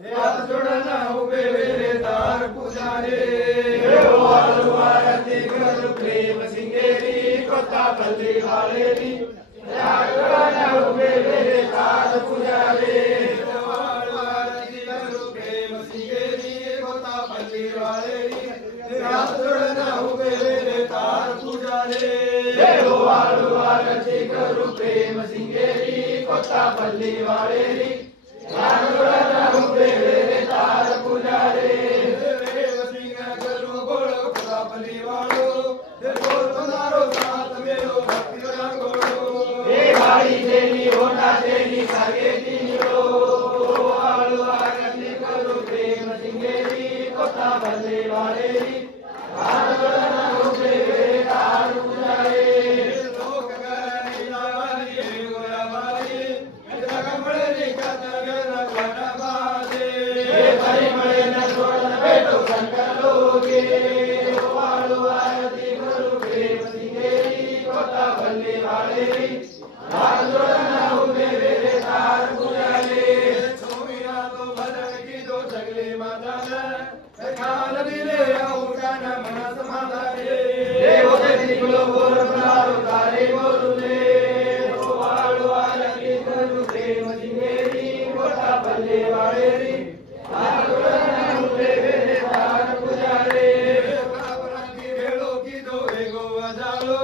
हात जोडना उभे रे दार पुजारे वाळू आरती करू प्रेम सिंगेरी कोतापल्ली वाळेरी हात जोडना उभे रे दार पुजारे वाळू आरती करू प्रेम सिंगेरी कोतापल्ली वाळेरी हात जोडना उभे रे दार पुजारे वाळू आरती करू प्रेम सिंगेरी कोतापल्ली वाळेरी हात जोडना उभे रे दार पुजारे सिंग करू गोळ कोतापल्ली वाळू बोल बनारो साथ मेरो भक्ति रंगोळो हे गाडी देनी होना देनी सागे दिनो वाळू आरती करू प्रेम सिंगेरी कोतापल्ली वाळेरी हात जोडना उभे रे दार पुजारे लोक गणी लावणी गोयाबाई जगमळे कतगन वडबादे हे परिमळे न सोडन भेटो संकलोगे वाळू आरती करू प्रेम सिंगेरी कोतापल्ली वाळेरी हात जोडना उभे रे दार पुजारे सोमिया तो भजन की दो जगले मातान खाल दिले औटान मन समाधाने देव दिलो बोल बनारो तारे बोलुले वाळू आरती करू प्रेम सिंगेरी कोतापल्ली वाळेरी हात जोडना उभे रे दार पुजारे कापरांची भेळो की दो वेगो वजालो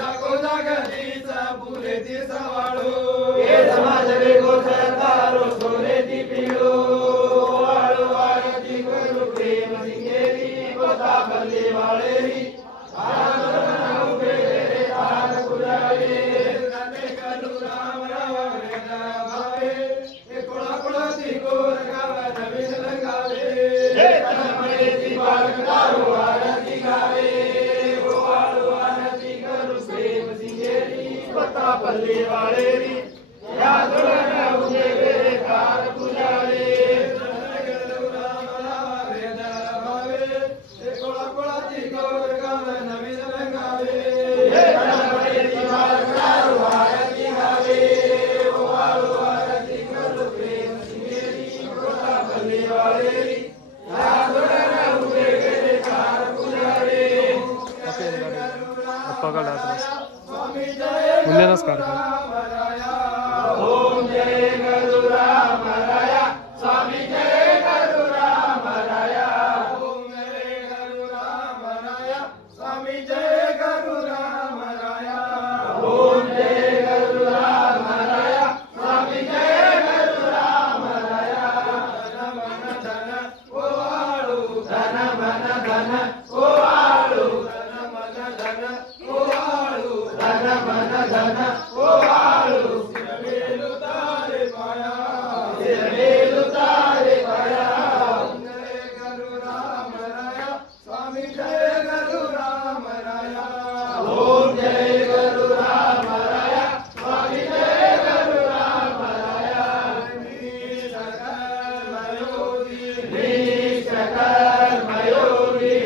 जागो जागतीचा फुले ती सवाळो हे समाज वेगो सरदारो सोने ती पिळो वाळू आरती करू प्रेम सिंगेरी कोतापल्ली वाळेरी हात जोडना उभे रे दार पुजारे गाते करू राम राम वेदा भावे हे कोळा कोळाची गोर गाव नवीन लगावे हे तनमळे ती बाळकदारो आरती गावे वाळू आरती करू प्रेम सिंगेरी कोतापल्ली वाळेरी हात जोडना उभे रे दार पुजारे करू राम राम वेदा भावे हे कोळा कोळाची गोर गाव नवीन लगावे हे तनमळे ती बाळकदारो आरती गावे वाळू आरती करू प्रेम सिंगेरी कोतापल्ली वाळेरी हात जोडना उभे रे दार पुजारे स्वामी जय ओम जय गुरु राम राया स्वामी जय गुरु राम राया ओम जय गुरु राम राया स्वामी जय गुरु राम राया ओम जय गुरु राम राया स्वामी जय गुरु राम राया धन मन धन ओ वाळू धन मन धन ओ वाळू धन मन धन ओ वाळू धन मन धन ओ वाळू सिरवेलु तारे पाया सिरवेलु तारे पाया जय गुरु राम राया स्वामी जय गुरु राम राया ओम जय गुरु राम राया स्वामी जय गुरु राम राया सकल मयोगी सकल मयोगी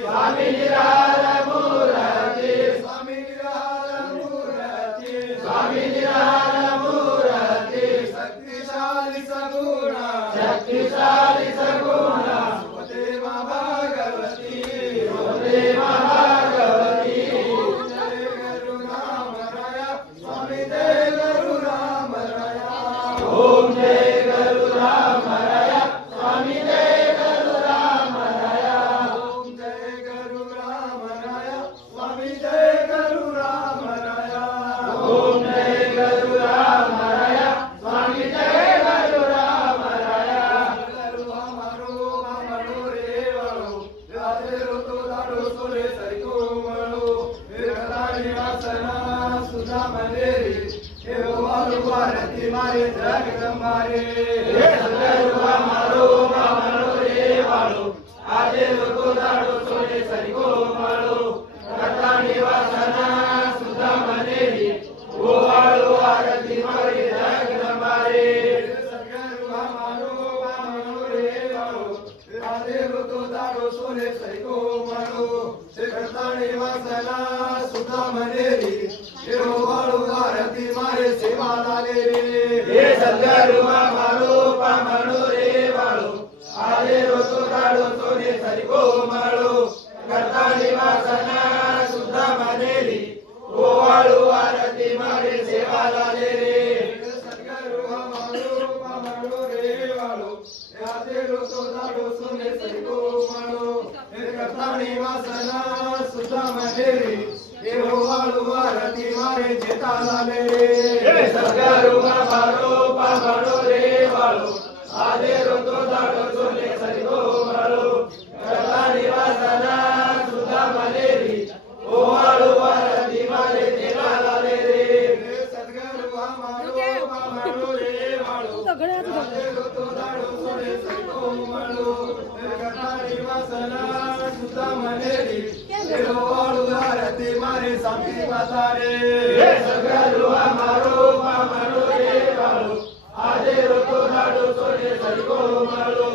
स्वामी निराल मूर्ति स्वामी निराल मूर्ति स्वामी निराल मूर्ति शक्तिशाली सगुणा शक्तिशाली सगुणा सुदेव भगवती सुदेव भगवती जय गुरु राम राया स्वामी जय गुरु राम राया ओम जय गुरु राम राया स्वामी जय गुरु राम राया ओम जय गुरु राम राया स्वामी जय गुरु राम राया ओम जय गुरु राम राया स्वामी जय गुरु राम राया गुरु हमारो रे वाळो राजे ऋतु दाडो सोले सरिको मळो वेगदानी वासना सुधा मनेरी हे वाळू भारती मारे जगदंबारे हे गुरु हमारो रे वाळो आजे ऋतु दाडो सोले सरिको मळो वेगदानी वासना सुधा मनेरी ओ वाळू आरती मारे जगदंबारे सद्गुरु हमारो रे वाळो आजे ऋतु दाडो सोले सरिको मळो वेगदानी वासना सुधा मनेरी हे वाळू आरती मारे सेवा लागे रे हे सद्गुरु મારે જેતા લાલે રે સગરુમાં મારો પામણો રે વાળો આજે રોતો દાડો જોને સરિગો માળો કરતા નિવાસના સુધા મલેરી ઓ વાળો વારતી મારે જેતા લાલે રે સગરુમાં મારો પામણો રે વાળો આજે રોતો દાડો જોને સરિગો માળો કરતા નિવાસના સુધા મલેરી મારે સાંભળી માતા રે સગરુઆ મારો પામણો રે વાળો આજે રોતો દાડો સોને સરિગો માળો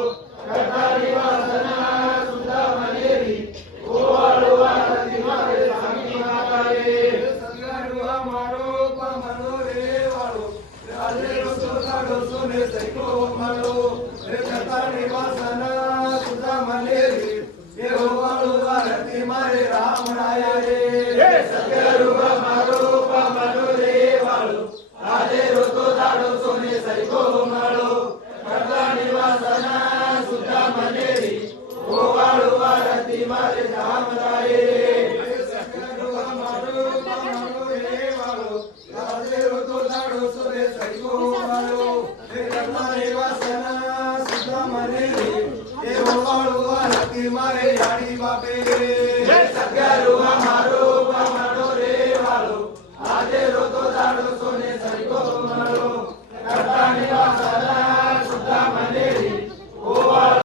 કરતા નિવાસના સુધા મલેરી ઓ વાળો વારતી મારે સાંભળી માતા રે સગરુઆ મારો પામણો રે વાળો આજે રોતો દાડો સોને સરિગો માળો કરતા નિવાસના સુધા મલેરી એ વાળો વારતી મારે રામ રાયા રે સગરુઆ મારો પામણો રે વાળો આજે રોતો દાડો સોને સરિગો માળો કરતા નિવાસના સુધા મલેરી ઓ વાળો વારતી મારે રામ રાયા રે સગરુઆ મારો પામણો રે વાળો આજે રોતો દાડો સોને સરિગો માળો કરતા નિવાસના સુધા મલેરી એ વાળો વારતી મારે યાડી બાપે